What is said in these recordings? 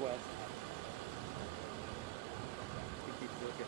Northwest. He keeps looking.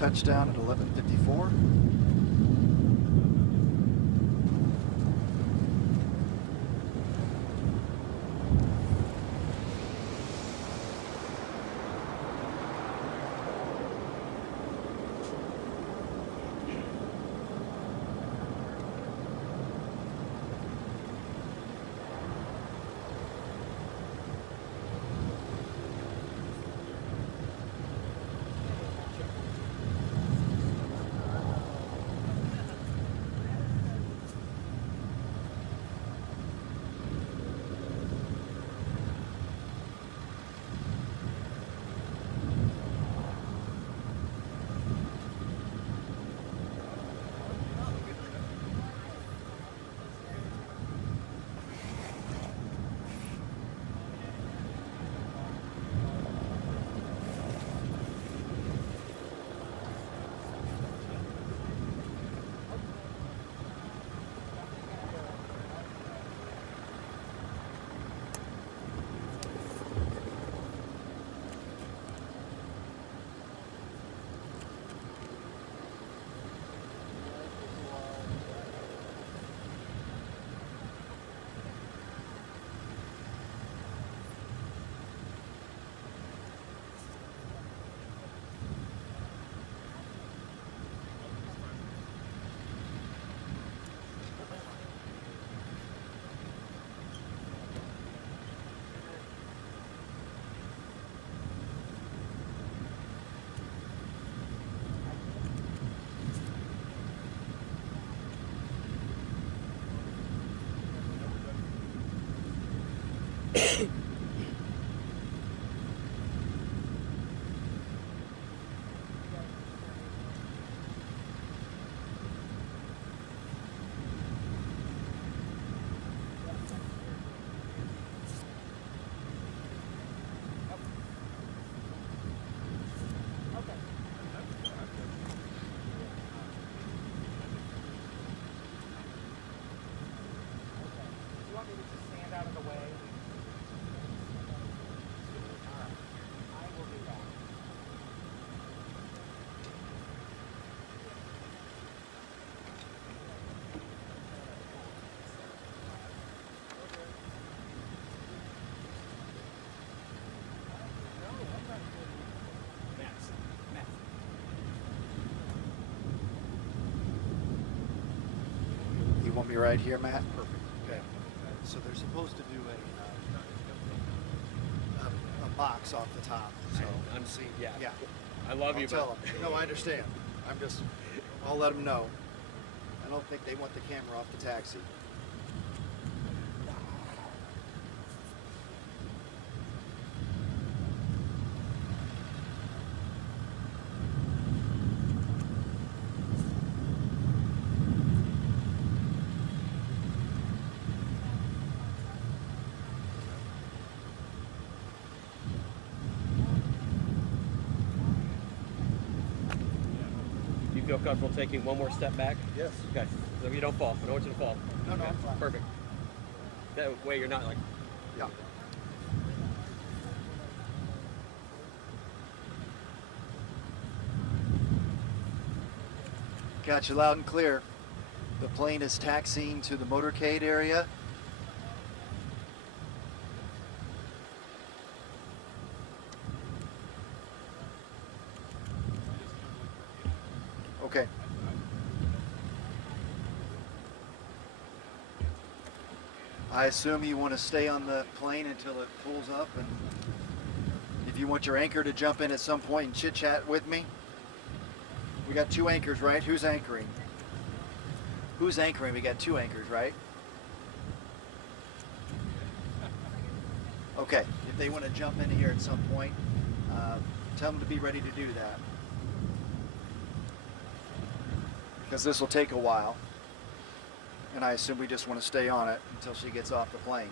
Touchdown at 11:54. me right here, Matt. Perfect. Okay. So they're supposed to do a box off the top. So I'm seeing. Yeah. yeah. I love you, Tell but them. No, I understand. I'll let them know. I don't think they want the camera off the taxi. you feel comfortable taking one more step back? Yes. Okay. So you don't fall. I don't want you to fall. No, okay. I'm fine. Perfect. That way you're not like. Yeah. Got you loud and clear. The plane is taxiing to the Motorcade area. Okay. I assume you want to stay on the plane until it pulls up, and if you want your anchor to jump in at some point and chit chat with me. We got two anchors, right? Who's anchoring? Who's anchoring? We got two anchors, right? Okay, if they want to jump in here at some point, tell them to be ready to do that. Because this will take a while. And I assume we just want to stay on it until she gets off the plane.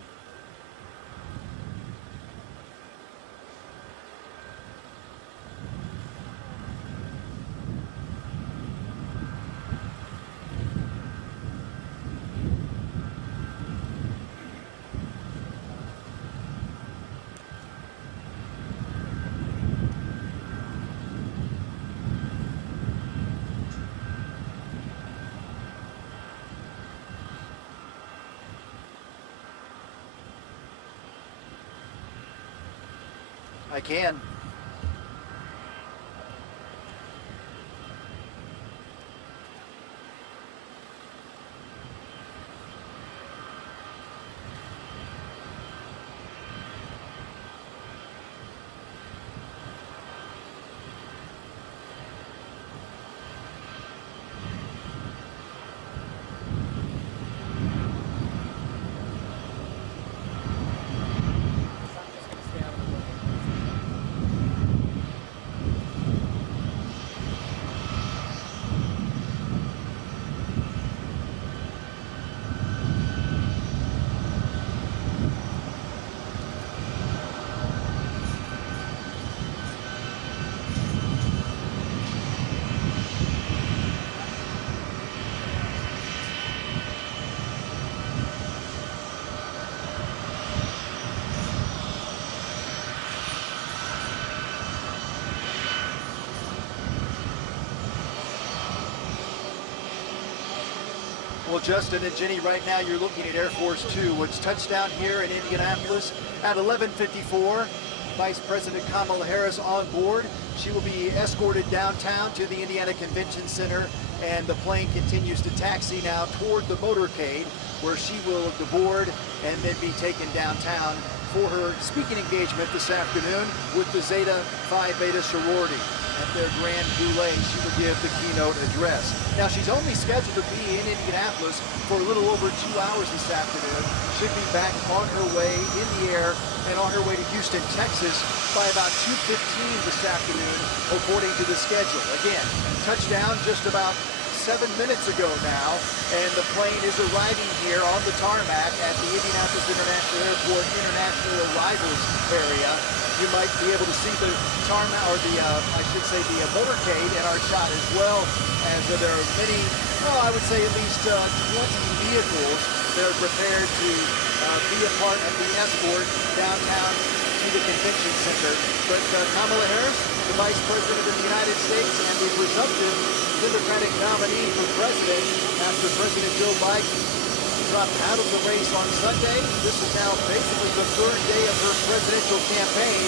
I can. Well, Justin and Jenny, right now you're looking at Air Force Two, which touched down here in Indianapolis at 11:54. Vice President Kamala Harris on board. She will be escorted downtown to the Indiana Convention Center, and the plane continues to taxi now toward the Motorcade, where she will board and then be taken downtown for her speaking engagement this afternoon with the Zeta Phi Beta sorority. At their grand boule, she will give the keynote address. Now, she's only scheduled to be in Indianapolis for a little over 2 hours this afternoon. Should be back on her way in the air and on her way to Houston, Texas by about 2:15 this afternoon, according to the schedule. Again, touchdown just about 7 minutes ago now, and the plane is arriving here on the tarmac at the Indianapolis International Airport International Arrivals area. You might be able to see the tarmac, or the, I should say, the motorcade in our shot as well, as there are many, I would say at least 20 vehicles that are prepared to be a part of the escort downtown to the convention center. But Kamala Harris, the Vice President of the United States and the presumptive Democratic nominee for president after President Joe Biden dropped out of the race on Sunday. This is now basically the third day of her presidential campaign.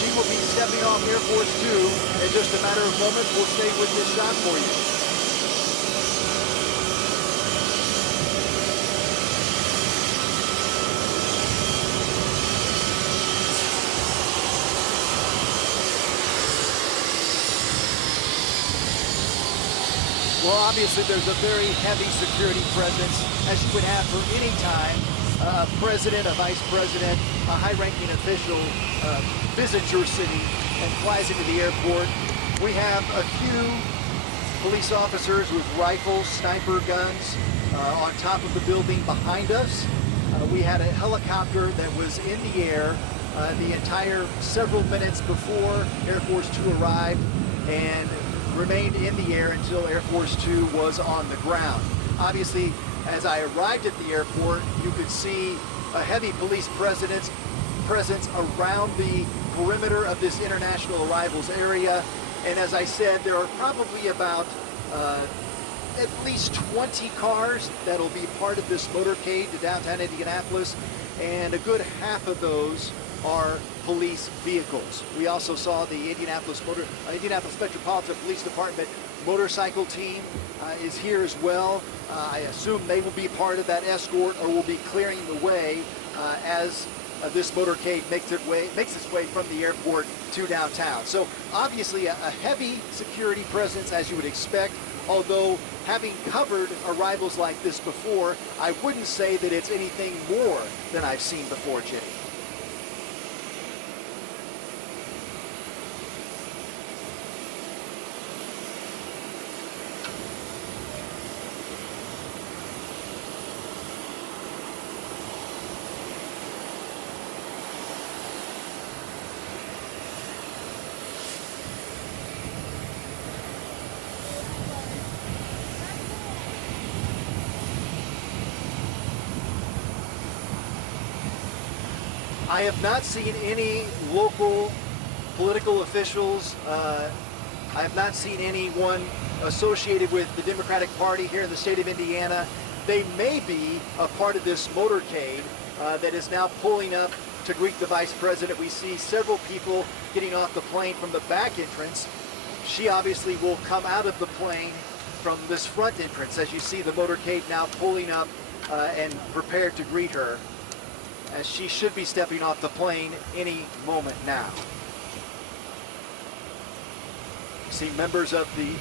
She will be stepping off Air Force Two in just a matter of moments. We'll stay with this shot for you. Well, obviously there's a very heavy security presence, as you would have for any time a president, a vice president, a high-ranking official visits your city and flies into the airport. We have a few police officers with rifles, sniper guns on top of the building behind us. We had a helicopter that was in the air the entire several minutes before Air Force Two arrived and remained in the air until Air Force Two was on the ground. Obviously, as I arrived at the airport, you could see a heavy police presence around the perimeter of this international arrivals area. And as I said, there are probably about at least 20 cars that'll be part of this motorcade to downtown Indianapolis, and a good half of those are police vehicles. We also saw the Indianapolis Metropolitan Police Department motorcycle team is here as well. I assume they will be part of that escort or will be clearing the way as this motorcade makes its way from the airport to downtown. So obviously a heavy security presence, as you would expect, although having covered arrivals like this before, I wouldn't say that it's anything more than I've seen before, Jenny. I have not seen any local political officials. I have not seen anyone associated with the Democratic Party here in the state of Indiana. They may be a part of this motorcade that is now pulling up to greet the Vice President. We see several people getting off the plane from the back entrance. She obviously will come out of the plane from this front entrance, as you see the motorcade now pulling up and prepared to greet her, as she should be stepping off the plane any moment now. You see members of the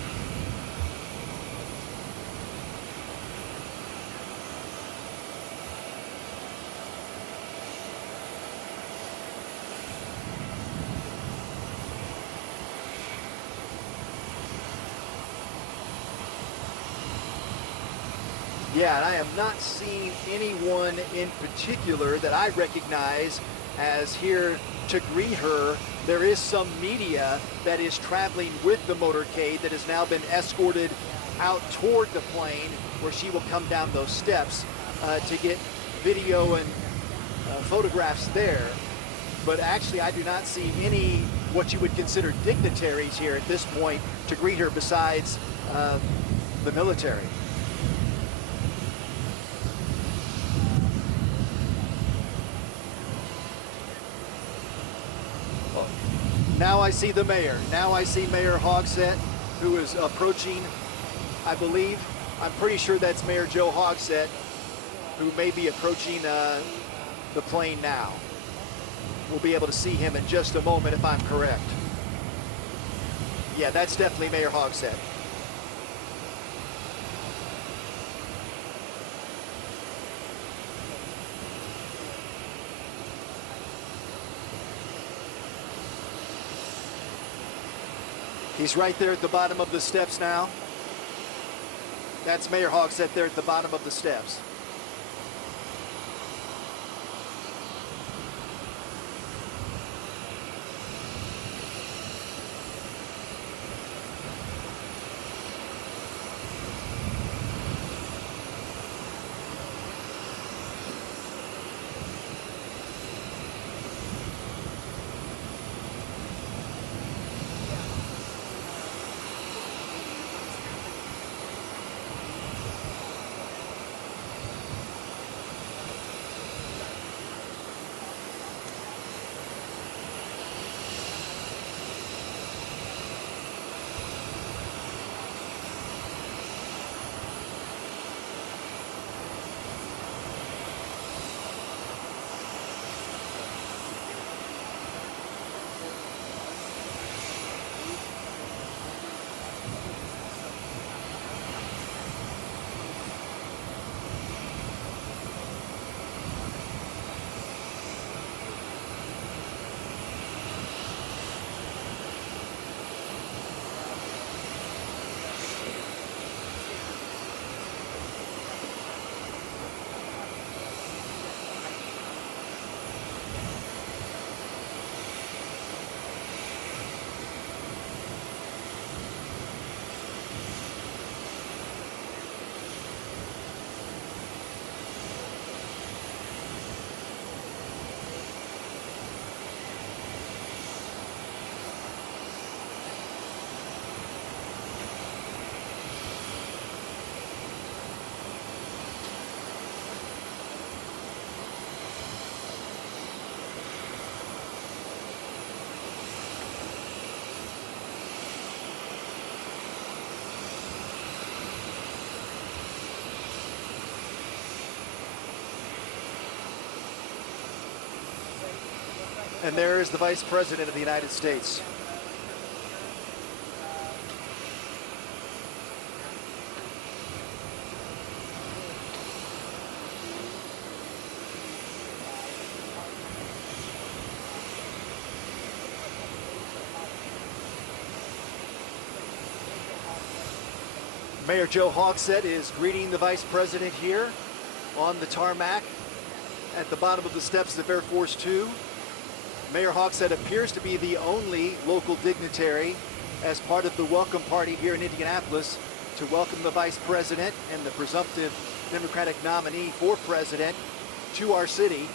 Yeah, and I have not seen anyone in particular that I recognize as here to greet her. There is some media that is traveling with the motorcade that has now been escorted out toward the plane, where she will come down those steps to get video and photographs there. But actually, I do not see any what you would consider dignitaries here at this point to greet her besides the military. Now I see the mayor. Now I see Mayor Hogsett, who is approaching, I believe, I'm pretty sure that's Mayor Joe Hogsett, who may be approaching the plane now. We'll be able to see him in just a moment if I'm correct. Yeah, that's definitely Mayor Hogsett. He's right there at the bottom of the steps now. That's Mayor Hogsett there at the bottom of the steps. And there is the Vice President of the United States. Mayor Joe Hogsett is greeting the Vice President here on the tarmac at the bottom of the steps of Air Force Two. Mayor Hogsett appears to be the only local dignitary as part of the welcome party here in Indianapolis to welcome the Vice President and the presumptive Democratic nominee for President to our city.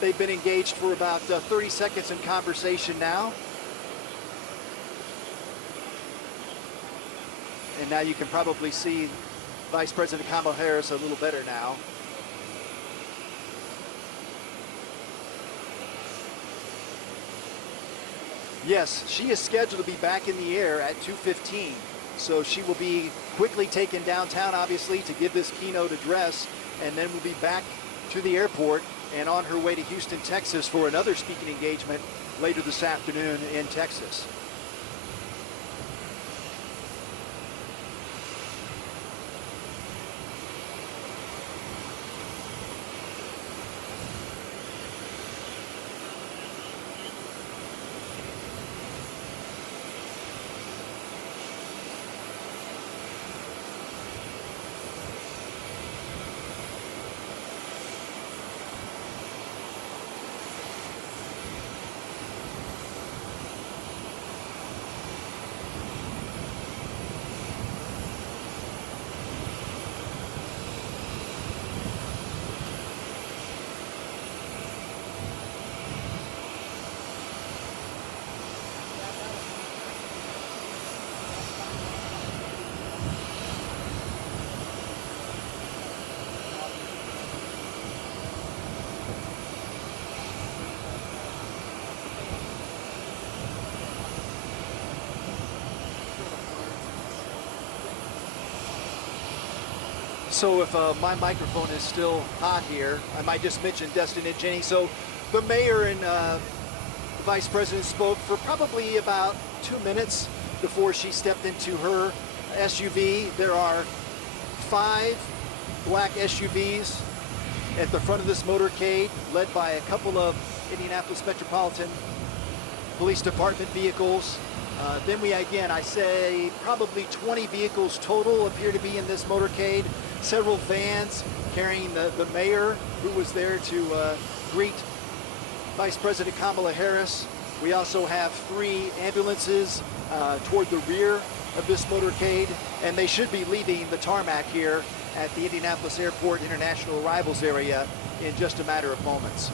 They've been engaged for about 30 seconds in conversation now. And now you can probably see Vice President Kamala Harris a little better now. Yes, she is scheduled to be back in the air at 2:15. So she will be quickly taken downtown, obviously, to give this keynote address, and then will be back to the airport and on her way to Houston, Texas for another speaking engagement later this afternoon in Texas. So if my microphone is still hot here, I might just mention Destin and Jenny. So the mayor and the vice president spoke for probably about 2 minutes before she stepped into her SUV. There are 5 black SUVs at the front of this motorcade, led by a couple of Indianapolis Metropolitan Police Department vehicles. Then I say probably 20 vehicles total appear to be in this motorcade. Several vans carrying the mayor, who was there to greet Vice President Kamala Harris. We also have 3 ambulances toward the rear of this motorcade, and they should be leaving the tarmac here at the Indianapolis Airport International Arrivals area in just a matter of moments.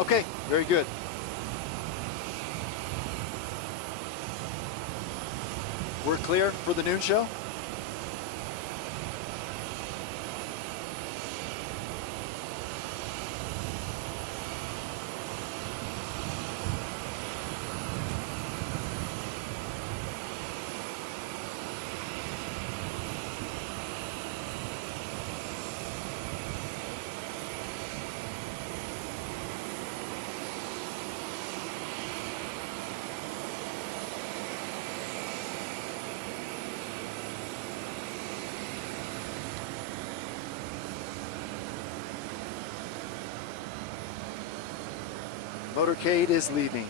Okay, very good. We're clear for the noon show? Motorcade is leaving.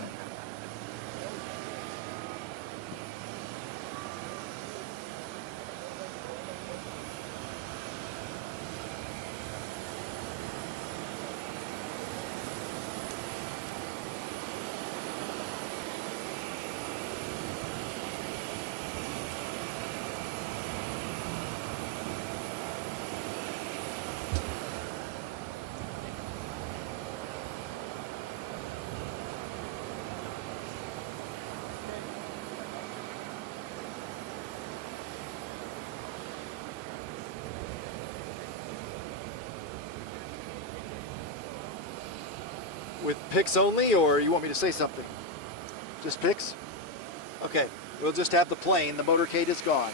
with pics only, or you want me to say something? Just pics? Okay, we'll just have the plane. The motorcade is gone.